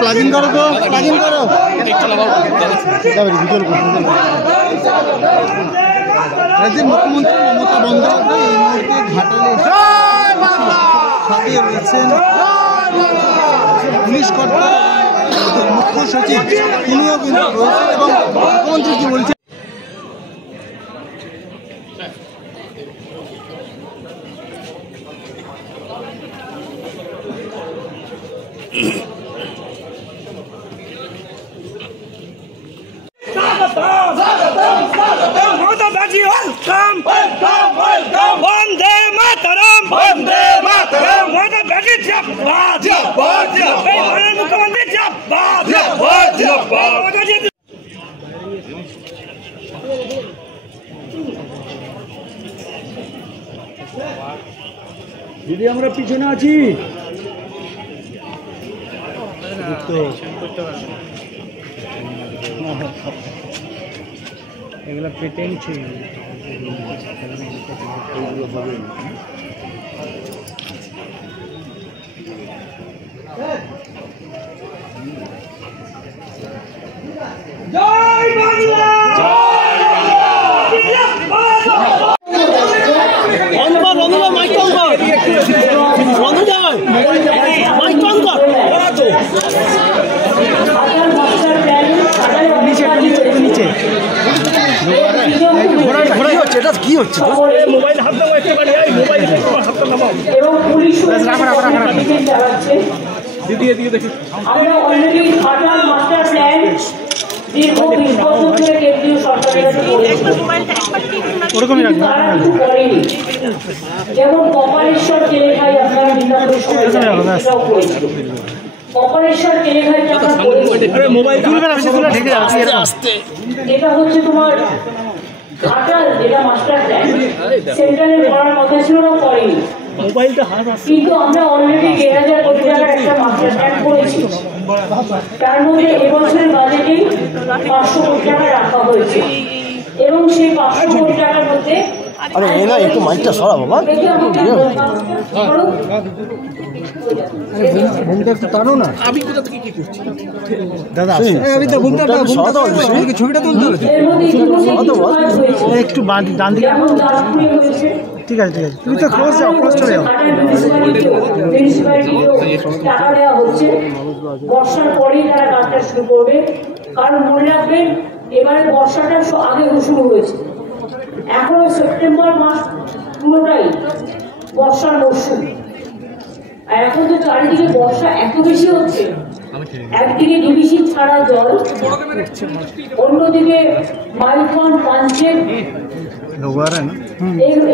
Plugging করো তো, plugging করো। রাজ্যের মুখ্যমন্ত্রী মমতা বন্দ্যোপাধ্যায় এই মুহূর্তে ঘাটালে সাথে রয়েছেন পুলিশ কর্তা, মুখ্য সচিব, তিনিও কিন্তু রয়েছেন এবং মুখ্যমন্ত্রী কি বলছেন। वंदे मातरम, वंदे मातरम, वंदे बेटी जिंदाबाद, जिंदाबाद, जिंदाबाद, मुख्यमंत्री जिंदाबाद, जिंदाबाद, जिंदाबाद। দিদি আমরা পিছনে আছি। এগুলো পেটেন্টছি জয় বাংলা, কি হচ্ছে? মোবাইল হাত দাও একটুখানি, মোবাইল হাতটা নামাও। এবং পুলিশ দিদি দিয়ে দেখি। আমরা অলরেডি ঘাটাল মাস্টার প্ল্যান দীর্ঘ 20 বছর ধরে কেন্দ্রীয় সরকারের করেনি। যেমন কপালেশ্বর কেলেঘাই আপনারা কপালেশ্বর কেলেঘাইটা এটা হচ্ছে তোমার ঘাটাল, যেটা মাস্টার প্ল্যান সেন্ট্রালে করার কথা ছিল না, করেনি। কিন্তু আমরা অলরেডি 1000 কোটি টাকার একটা মাস্টার প্ল্যান করেছি। তার মধ্যে এবছরের বাজেটে 500 কোটি টাকা রাখা হয়েছে এবং সেই 500 কোটি টাকার মধ্যে একটু মাইকটা সরা বাবা, টানো না। আমি কোথা থেকে কি করছি দাদা? ছবিটা তুলতে হবে একটু ডান দিকে। ঠিক আছে, ঠিক আছে, তুমি তো ক্লোজ যাও, ক্লোজ চলে যাও। টাকা দেওয়া হচ্ছে, বর্ষার পরেই তারা কাজটা শুরু করবে। কারণ মনে রাখবেন এবারে বর্ষাটা আগে শুরু হয়েছে, এখনো সেপ্টেম্বর মাস পুরোটাই বর্ষার মরশুম। আর এখন তো চারিদিকে বর্ষা এত বেশি হচ্ছে, একদিকে ডিবিসি ছাড়া জল, অন্যদিকে মাইলখন পাঞ্চের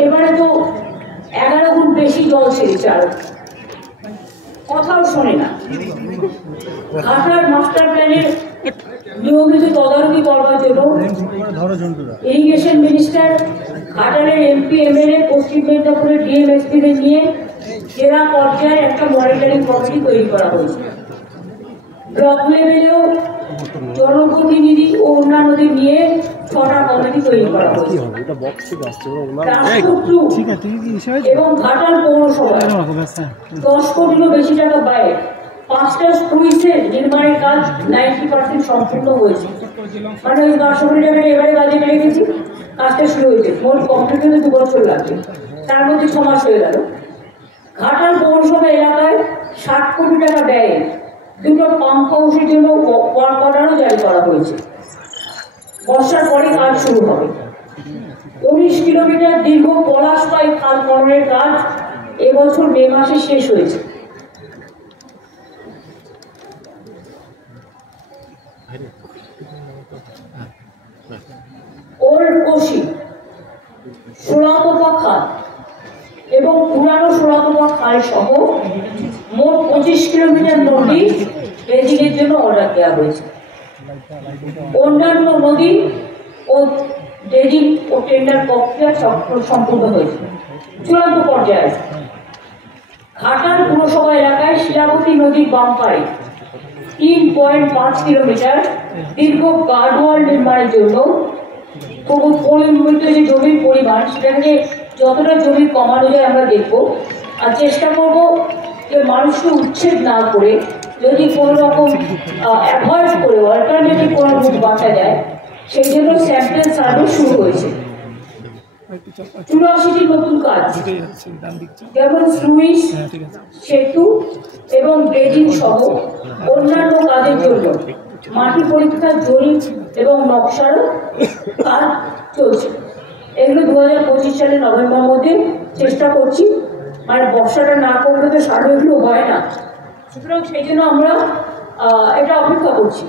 এবারে তো 11 গুণ বেশি জল ছেড়েছে, আর কথাও শোনে না। ঘাটাল মাস্টার প্ল্যানের নিয়মিত তদারকি করবার জন্য ইরিগেশন মিনিস্টার, ঘাটালের এমপি, এমএলএ, পশ্চিম মেদিনীপুরের ডিএমএসপিদের নিয়ে জেলা পর্যায়ে একটা মনিটরিং কমিটি তৈরি করা হয়েছে। ব্লক লেভেলেও জনপ্রতিনিধি ও অন্যান্যদের নিয়ে 6টা কমিটি তৈরি করা হয়েছে। এবং ঘাটাল পৌরসভায় 10 কোটিরও বেশি টাকা ব্যয়ে 5টা স্কুইসের নির্মাণের কাজ 90% সম্পূর্ণ হয়েছে। মানে ওই 500 কোটি টাকা এবারে বাজেট রেখেছি, কাজটা শুরু হয়েছে। মোট কমপ্লিট হতে 2 বছর লাগবে, তার মধ্যে 6 মাস হয়ে গেল। ঘাটাল পৌরসভা এলাকায় 60 কোটি টাকা ব্যয়ে দুটো পাম্প হাউসের জন্য ওয়ার্ক অর্ডারও জারি করা হয়েছে। বর্ষার পরে কাজ শুরু হবে। 19 কিলোমিটার দীর্ঘ পলাশপাই খাল খননের কাজ এবছর মে মাসে শেষ হয়েছে। ওল্ড কোশি, সোলাতোপা খাল এবং পুরানো সোলাতোপা খাল সহ মোট 25 কিলোমিটার নদী ড্রেজিংয়ের জন্য অর্ডার দেওয়া হয়েছে। অন্যান্য নদী ও ড্রেজিং ও টেন্ডার প্রক্রিয়া সম্পূর্ণ হয়েছে, চূড়ান্ত পর্যায়ে আছে। ঘাটাল পুরসভা এলাকায় শিলাবতী নদীর বাম পাড়ে 3.5 কিলোমিটার দীর্ঘ গার্ডওয়াল নির্মাণের জন্য পরিমিত যে জমির পরিমাণ, সেটাকে যতটা জমি কমানো যায় আমরা দেখব, আর চেষ্টা করব যে মানুষকে উচ্ছেদ না করে যদি কোনো রকম অ্যাভয়েড করে অল্টারনেটিভ কোনো রুট বাঁচা যায়, সেই জন্য স্যাম্পল সার্ভে শুরু হয়েছে। 84টি নতুন কাজ যেমন স্লুইস, সেতু এবং ড্রেজিং সহ অন্যান্য কাজের জন্য মাটি পরীক্ষা, জরিপ এবং নকশারও কাজ চলছে। এগুলো 2025 সালের নভেম্বর মধ্যে চেষ্টা করছি, মানে বর্ষাটা না করলে তো সার্ভেগুলো হয় না, সুতরাং সেই জন্য আমরা এটা অপেক্ষা করছি।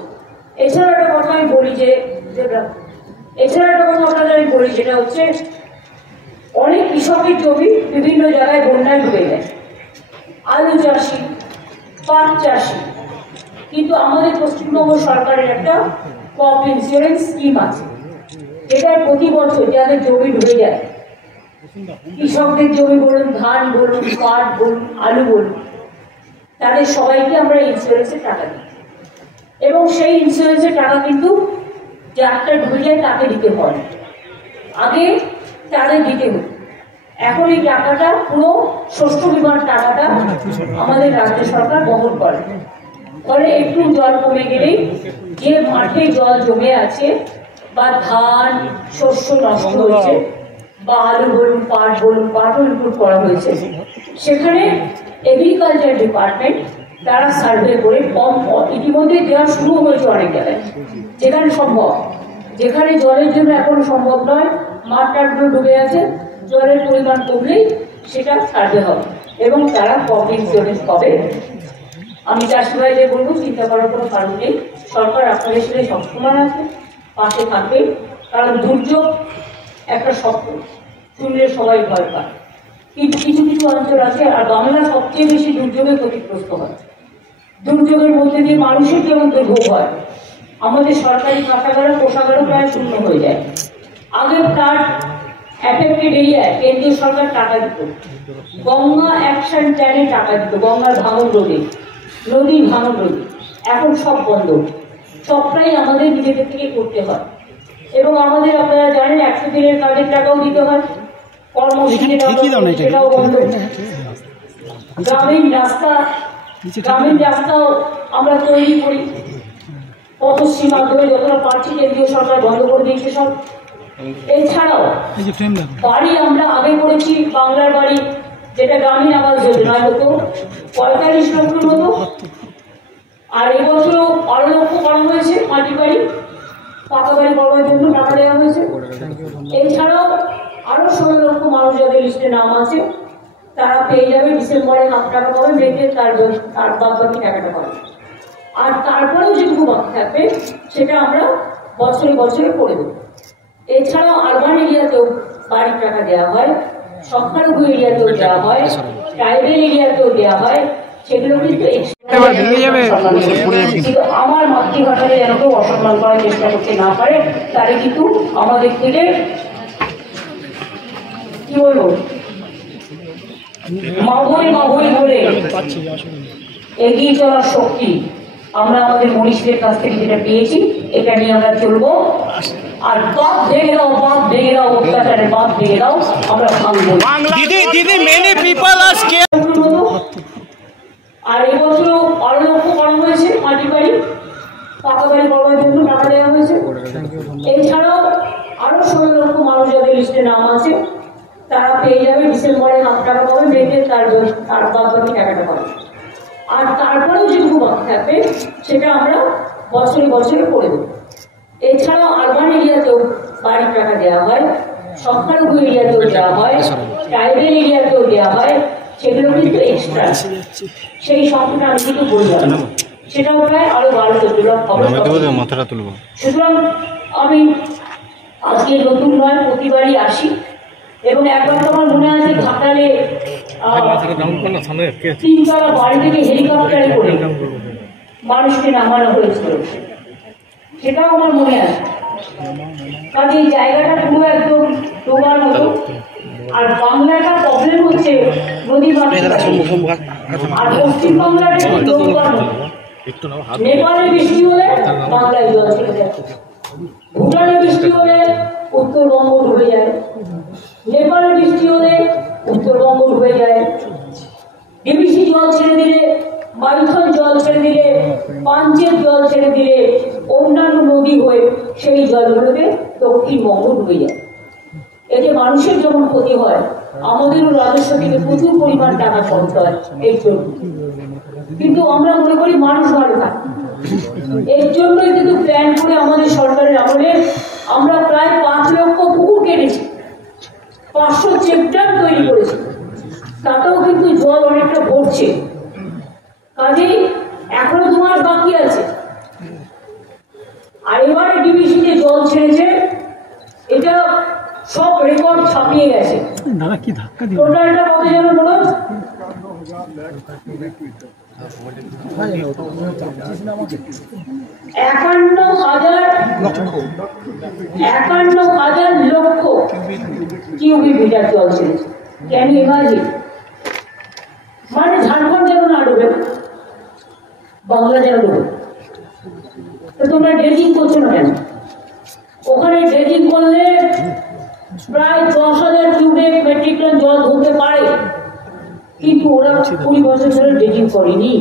এছাড়া একটা কথা আমি বলি যেটা হচ্ছে অনেক কৃষকের জমি বিভিন্ন জায়গায় বন্যায় ডুবে যায়, আলু চাষি, পাট চাষি, কিন্তু আমাদের পশ্চিমবঙ্গ সরকারের একটা ক্রপ ইন্স্যুরেন্স স্কিম আছে, যেটা প্রতি বছর যাদের জমি ডুবে যায়, কৃষকদের জমি বলুন, ধান বলুন, পাট বলুন, আলু বলুন, তাদের সবাইকে আমরা ইন্স্যুরেন্সের টাকা দিই এবং সেই ইন্স্যুরেন্সের টাকা কিন্তু যারটা ডুবে যায় তাকে দিতে হয়, আগে তাদের দিতে হতো। এখন এই টাকাটা পুরো শস্য বিমার টাকাটা আমাদের রাজ্য সরকার বহন করে। ফলে একটু জল কমে গেলেই যে মাঠে জল জমে আছে বা ধান শস্য নষ্ট হয়েছে বা আলু বলুন, পাটও ইনক্লুড করা হয়েছে, সেখানে এগ্রিকালচার ডিপার্টমেন্ট তারা সার্ভে করে ইতিমধ্যে দেওয়া শুরু হয়েছে অনেক জায়গায়, যেখানে সম্ভব, যেখানে জলের জন্য এখনো সম্ভব নয়, মাঠ টাটগুলো ডুবে আছে, জলের পরিমাণ কমলেই সেটা সার্ভে হবে এবং তারা ক্রপ ইন্স্যুরেন্স পাবে। আমি চাষি ভাইদের বলবো, চিন্তা করার কোনো কারণ নেই, সরকার আপনাদের সাথে সবসময় আছে, পাশে থাকবে, কারণ দুর্যোগ একটা শব্দ শুনলে সবাই ভয় পায়, কিন্তু কিছু কিছু অঞ্চল আছে, আর বাংলা সবচেয়ে বেশি দুর্যোগে ক্ষতিগ্রস্ত হয়। দুর্যোগের মধ্যে দিয়ে মানুষের যেমন দুর্ভোগ হয়, আমাদের সরকারি কাঁচাগারও কোষাগারও প্রায় শূন্য হয়ে যায়। আগে ফ্লাড অ্যাফেক্টেড এরিয়ায় কেন্দ্রীয় সরকার টাকা দিত, গঙ্গা অ্যাকশন প্ল্যানে টাকা দিত, গঙ্গার ভাঙন রোধে, নদীর ভাঙন রোধে, এখন সব বন্ধ, সবটাই আমাদের নিজেদের থেকে করতে হয়। এবং আমাদের আপনারা জানেন 100 দিনের কাজের টাকাও দিতে হয়, কর্মসূচির টাকাও বন্ধ। গ্রামীণ রাস্তাও আমরা তৈরি করি, পথশ্রী মাধ্যমে যতটা পারছি কেন্দ্রীয় সরকার বন্ধ করে দিয়েছে সব। এছাড়াও বাড়ি আমরা আগে করেছি, বাংলার বাড়ি যেটা গ্রামীণ আবাস যোজনায় হতো 45 লক্ষের মতো, আর এবছরও 12 লক্ষ করা হয়েছে মাটির বাড়ি, পাকা বাড়ি করবার জন্য টাকা দেওয়া হয়েছে। এছাড়াও আরো 16 লক্ষ মানুষ যাদের লিস্টে নাম আছে তারা পেয়ে যাবে, ডিসেম্বরে ½ টাকা পাবে, মেতে তার বাদ বাকি টাকাটা পাবে। আর তারপরেও যেটুকু বাকি থাকবে সেটা আমরা বছরে বছরে করে দেবো। এছাড়াও আরবান এরিয়াতেও বাড়ির টাকা দেওয়া হয়, সংখ্যালঘু এরিয়াতেও দেওয়া হয়, ট্রাইবেল এরিয়াতেও দেওয়া হয়, সেগুলো কিন্তু আমার মাতৃভাষাকে যেন কেউ অসম্মান করার চেষ্টা করতে না পারে, তারে কিন্তু আমাদের থেকে কি বলবো মাবই বলে এগিয়ে চলার শক্তি আমরা আমাদের মনীষীদের কাছ থেকে যেটা পেয়েছি, এটা নিয়ে আমরা চলবো। আর বাদ ভেঙে দাও, অত্যাচারের বাদ ভেঙে দাও, আমরা ভাঙবো। আর এবছরও 12 লক্ষ করা হয়েছে মাটির বাড়ি, পাকা বাড়ি করবার জন্য টাকা দেওয়া হয়েছে। এছাড়াও আরো 16 লক্ষ মানুষ যাদের লিস্টে নাম আছে তারা পেয়ে যাবে, ডিসেম্বরে ½ টাকা পাবে, মেতে তার বাদ বাকি টাকাটা পাবে। আর তারপরেও যেটুকু বাকি থাকবে সেটা আমরা বছরে বছরে করে দেবো। এছাড়াও আরবান এরিয়াতেও বাড়ির টাকা দেওয়া হয়, সংখ্যালঘু এরিয়াতেও দেওয়া হয়, ট্রাইবেল এরিয়াতেও দেওয়া হয়, সেগুলো কিন্তু এক্সট্রা। সেই সংখ্যাটা আমি কিন্তু বললাম, সেটাও প্রায় আরো 12-14 লাখ হবে। সুতরাং আমি আজকে নতুন নয়, প্রতিবারই আসি এবং একবার তো আমার মনে আছে ঘাটালে 3 তলা বাড়ি থেকে হেলিকপ্টারে করে মানুষকে নামানো হয়েছিল, সেটাও আমার মনে আছে। কাজে এই জায়গাটা পুরো একদম ডোবার মতো। আর বাংলাটা প্রবলেম হচ্ছে নদী বাঁধ, আর পশ্চিম বাংলাটা ডোবার মতো। নেপালে বৃষ্টি হলে বাংলায় জল ছেড়ে যায়, ভুটানে বৃষ্টি হলে উত্তরবঙ্গ ডুবে যায়, নেপালে বৃষ্টি হলে উত্তরবঙ্গ ডুবে যায়, ডিবিসি জল ছেড়ে দিলে, মাইথন জল ছেড়ে দিলে, পাঞ্চের জল ছেড়ে দিলে অন্যান্য নদী হয়ে সেই জলগুলোতে দক্ষিণবঙ্গ ডুবে যায়। এতে মানুষের যেমন ক্ষতি হয়, আমাদেরও রাজস্ব থেকে প্রচুর পরিমাণ টাকা খরচ হয় এর জন্য। কিন্তু আমরা মনে করি মানুষ ভালো থাকে, এর জন্যই কিন্তু প্ল্যান করে আমাদের সরকারের আমলে আমরা প্রায় 5 লক্ষ পুকুর কেটেছি, 500 চেকড্যাম তৈরি করেছি, তাতেও কিন্তু জল অনেকটা পড়ছে। কাজেই এখনো 2 মাস বাকি আছে। আর এবারে ডিবিসিতে জল ছেড়েছে, এটা সব রেকর্ড ছাপিয়ে গেছে। টোটালটা কত যেন বলো? 51,000 লক্ষ কিউবিক মিটার জল ছেড়েছে। Can you imagine? মানে ঝাড়খণ্ড যেন না ডুবে, বাংলা যেন ডুবে। তো তোমরা ড্রেজিং করছো না কেন? ওখানে ড্রেজিং করলে প্রায় 10,000 কিউবিক মেট্রিক টন জল ধরতে পারে, কিন্তু ওরা 20 বছর ধরে ড্রেজিং করেনি।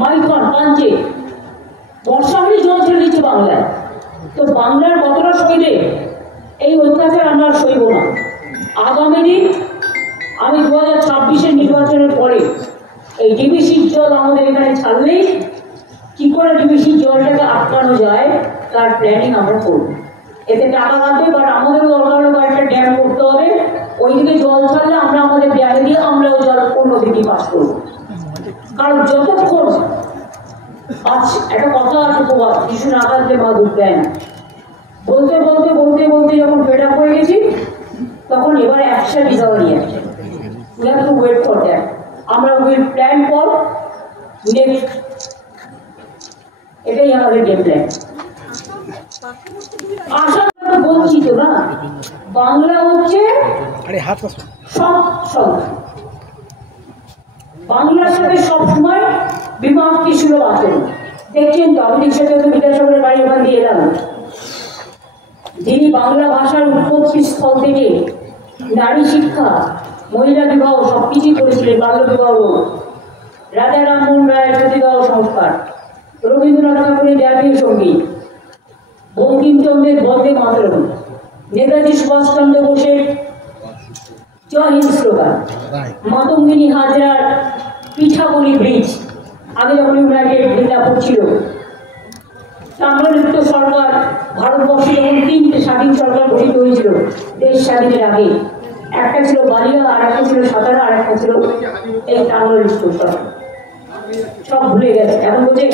মাইথন, পাঞ্চে বর্ষা হলে জল ছেড়ে দিচ্ছে বাংলায়। তো বাংলার কতটা সইবে? এই অত্যাচার আমরা সইব না। আগামী দিন আমি 2026-এর নির্বাচনের পরে এই ডিবিসির জল আমাদের এখানে ছাড়লেই কি করে ডিবিসির জলটাকে আটকানো যায় তার প্ল্যানিং আমরা করব। এতে টাকা লাগবে, বাট আমাদেরও দরকার হলে কয়েকটা ড্যাম করতে হবে। ওইদিকে জল ছাড়লে আমরা আমাদের ড্যামে দিয়ে আমরাও জল অন্যদিকে পাস করবো। কারণ যতক্ষণ একটা কথা আছে, প্রবাদ, শিশু না কাঁদলে মা দুধ দেয় না। বলতে বলতে বলতে বলতে যখন ফেড আপ হয়ে গেছি, তখন এবার অ্যাকশন দেওয়া নিয়ে আসছে। We have to wait for that. আমরা উইল প্ল্যান ফর নেক্সট, এটাই আমাদের গেম প্ল্যান। আশা বলছি তো না, বাংলা হচ্ছে সব সংখ্যা। বাংলার সাথে সবসময় বিভক্তি সুলভ আচরণ। দেখছেন তো, আমি সাথে বিদ্যাসাগরের বাড়ি ওখান দিয়ে এলাম, যিনি বাংলা ভাষার উৎপত্তি স্থল থেকে নারী শিক্ষা, মহিলা বিবাহ সবকিছুই করেছিলেন। বাল্য বিবাহ, রাজা রামমোহন রায়ের সতীদাহ সংস্কার, রবীন্দ্রনাথ ঠাকুরের জাতীয় সঙ্গীত, বঙ্কিমচন্দ্রের বন্দে মাতরম, নেতাজি সুভাষচন্দ্র বোসের জয় হিন্দ স্লোগান, মাতঙ্গিনী হাজরার পিঠাবলি ব্রিজ, আগে যখন ইউনাইটেড মিদনাপুর ছিল, তাম্রলিপ্ত সরকার, ভারতবর্ষে যখন 3টে স্বাধীন সরকার গঠিত হয়েছিল দেশ স্বাধীনের আগে, একটা ছিল বালিয়া, আর একটা ছিল সাতারা, আর একটা ছিল এই তাম্রলিপ্ত সরকার। সব ভুলে গেছে। এখন বলছে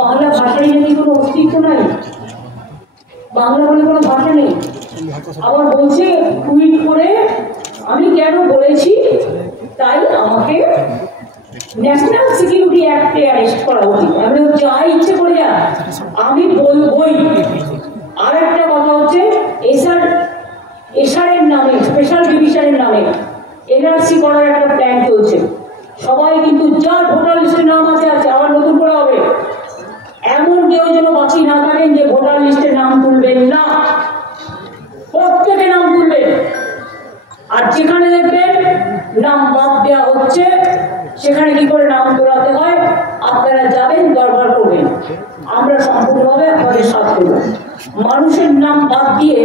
বাংলা ভাষারই নাকি কোনো অস্তিত্ব নাই, বাংলা বলে কোনো ভাষা নেই। আবার বলছে টুইট করে আমি কেন বলেছি তাই আমাকে ন্যাশনাল সিকিউরিটি অ্যাক্টে অ্যারেস্ট করা উচিত। আমি যা ইচ্ছে করে যা আমি বলবই। আর একটা কথা হচ্ছে এসআরের নামে, স্পেশাল ডিভিশনের নামে এনআরসি করার একটা প্ল্যান চলছে। সবাই কিন্তু যার ভোটার লিস্টের নাম আছে আবার নতুন করে হবে। এমন কেউ যেন বাকি না থাকেন যে ভোটার লিস্টের নাম তুলবেন না, প্রত্যেকে নাম তুলবেন। আর যেখানে দেখবেন নাম বাদ দেওয়া হচ্ছে সেখানে কি করে নাম তোলাতে হয় আপনারা যাবেন, দরবার করবেন, আমরা সম্পূর্ণভাবে আপনাদের সাথ করব। মানুষের নাম বাদ দিয়ে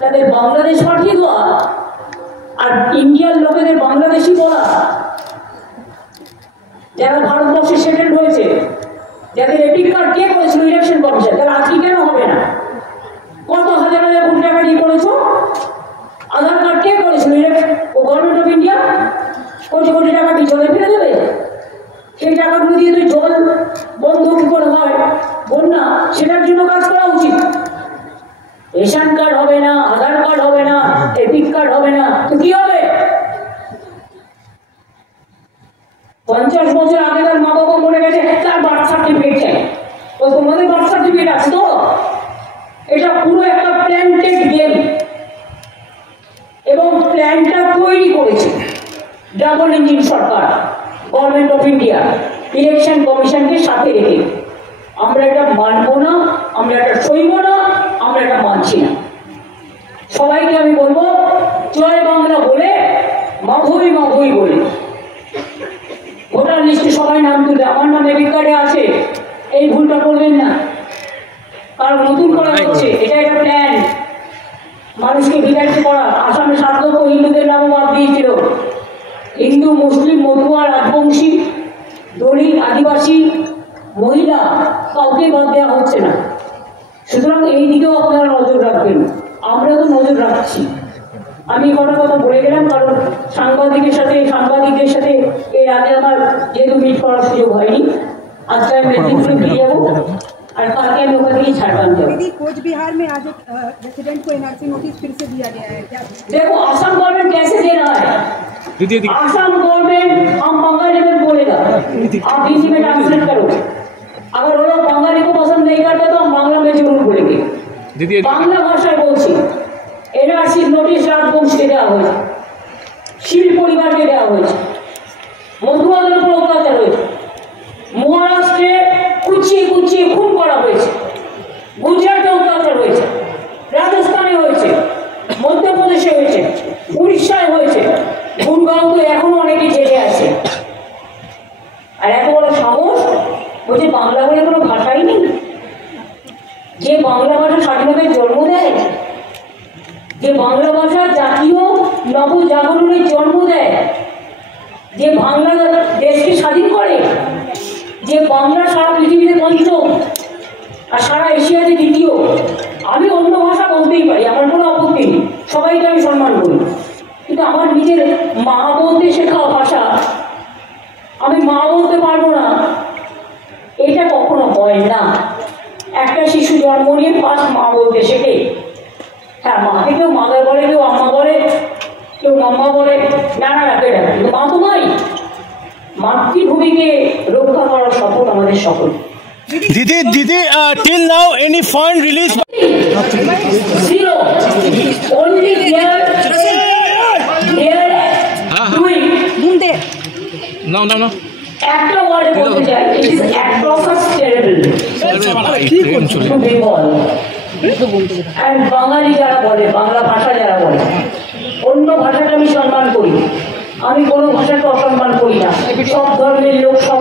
তাদের বাংলাদেশ পাঠিয়ে দেওয়া আর ইন্ডিয়ার লোকেদের বাংলাদেশি বলা, যারা ভারতবর্ষে সেটেল হয়েছে, যাদের এপিক কার্ড কে করেছিল ইলেকশন কমিশন, তারা আজকে কেন হবে না? কত হাজার হাজার কোটি টাকা দিয়ে করেছো? আধার কার্ড কে করেছিল government of India? Crore crore টাকা কি জলে ফেলে দেবে? সেই টাকাগুলো দিয়ে তুই জল বন্ধ কি করে হয়, বন্যা, সেটার জন্য কাজ করা উচিত। রেশন কার্ড হবে না, আধার কার্ড হবে না, এপিক কার্ড হবে না, তো কি হবে? 50 বছর আগেকার মা বাবা মরে গেছে, তার বার্থ সার্টিফিকেট চাই। তো তোমাদের বার্থ সার্টিফিকেট আছে তো? এটা পুরো একটা প্ল্যান্টেড গেম, এবং প্ল্যানটা তৈরি করেছে double engine Sarkar, government of India, election কমিশনকে সাথে রেখে। আমরা এটা মানব না, আমরা এটা সইব না, আমরা এটা মানছি না। সবাইকে আমি বলবো, জয় বাংলা বলে, মাধবী মাধবী বলে ভোটার লিস্টে সবাই নাম তুলবে। আমার নাম এপিক কার্ডে আছে, এই ভুলটা করবেন না, কারণ নতুন করা হচ্ছে। এটা একটা প্ল্যান, মানুষকে বিতাড়িত করা। আসামে 7 লক্ষ হিন্দুদের নামও বাদ দিয়েছিল। হিন্দু, মুসলিম, মতুয়া, রাজবংশী, দলিত, আদিবাসী, মহিলা, কাউকে বাদ দেওয়া হচ্ছে না। সুতরাং এই দিকেও আপনারা নজর রাখবেন, আমরা তো নজর রাখছি। আমি কটা কথা বলে গেলাম, কারণ সাংবাদিকদের সাথে এর আগে আমার যেহেতু মিট করার সুযোগ হয়নি, আজকে আমি মেদিনীপুরে ফিরে যাবো, और पार्टी में होकर ही झारखंड जाओ। दीदी, कोच बिहार में आज एक रेसिडेंट को एनआरसी नोटिस फिर से दिया गया है, क्या? देखो असम गवर्नमेंट कैसे दे रहा है। असम गवर्नमेंट हम बंगाली में बोलेगा, आप बीच में ट्रांसलेट करो। अगर वो लोग बंगाली को पसंद नहीं करते तो हम बांग्ला में जरूर बोलेंगे। बांग्ला भाषाয় বলছি, এনআরসি নোটিশ রাজবংশীকে দেওয়া হয়েছে, শীল পরিবারকে দেওয়া হয়েছে, মধুয়াদের উপর অত্যাচার হয়েছে, মহারাষ্ট্রে কুচিয়ে কুচিয়ে খুন করা হয়েছে, গুজরাটে অত্যাচার হয়েছে, রাজস্থানে হয়েছে, মধ্যপ্রদেশে হয়েছে, উড়িষ্যায় হয়েছে, গুরগাঁও তো এখনো অনেকে জেলে আছে। আর এত বড় সাহস, বলছে বাংলা বলে কোনো ভাষাই নেই। যে বাংলা ভাষা স্বাধীনতার জন্ম দেয়, যে বাংলা ভাষা জাতীয় নবজাগরণের জন্ম দেয়, যে বাংলা দেশকে স্বাধীন করে, যে বাংলা সারা পৃথিবীতে পঞ্চম আর সারা এশিয়াতে দ্বিতীয়। আমি অন্য ভাষা বলতেই পারি, আমার কোনো আপত্তি নেই, সবাইকে আমি সম্মান করি, কিন্তু আমার নিজের মা বলতে শেখা ভাষা আমি মা বলতে পারবো না, এটা কখনো হয় না। একটা শিশু জন্ম নিয়ে ফার্স্ট মা বলতে শেখে। হ্যাঁ, মাকে কেউ মাদার বলে, কেউ আম্মা বলে, কেউ মাম্মা বলে, নানা ডাকে ডাকে, কিন্তু মা তো নয়। মাতৃভূমিকে রক্ষা করার শপথ আমাদের সকল। Didi, till now any fund released? Zero. Only they are doing. No. একটা ওয়ার্ডে বলতে চাই, it is atrocious, terrible to Bengal and বাঙালি যারা বলে, বাংলা ভাষা যারা বলে, অন্য ভাষাটা আমি সম্মান করি, আমি কোনো ভাষাকে অসম্মান করি না। সব ধর্মের লোক, সব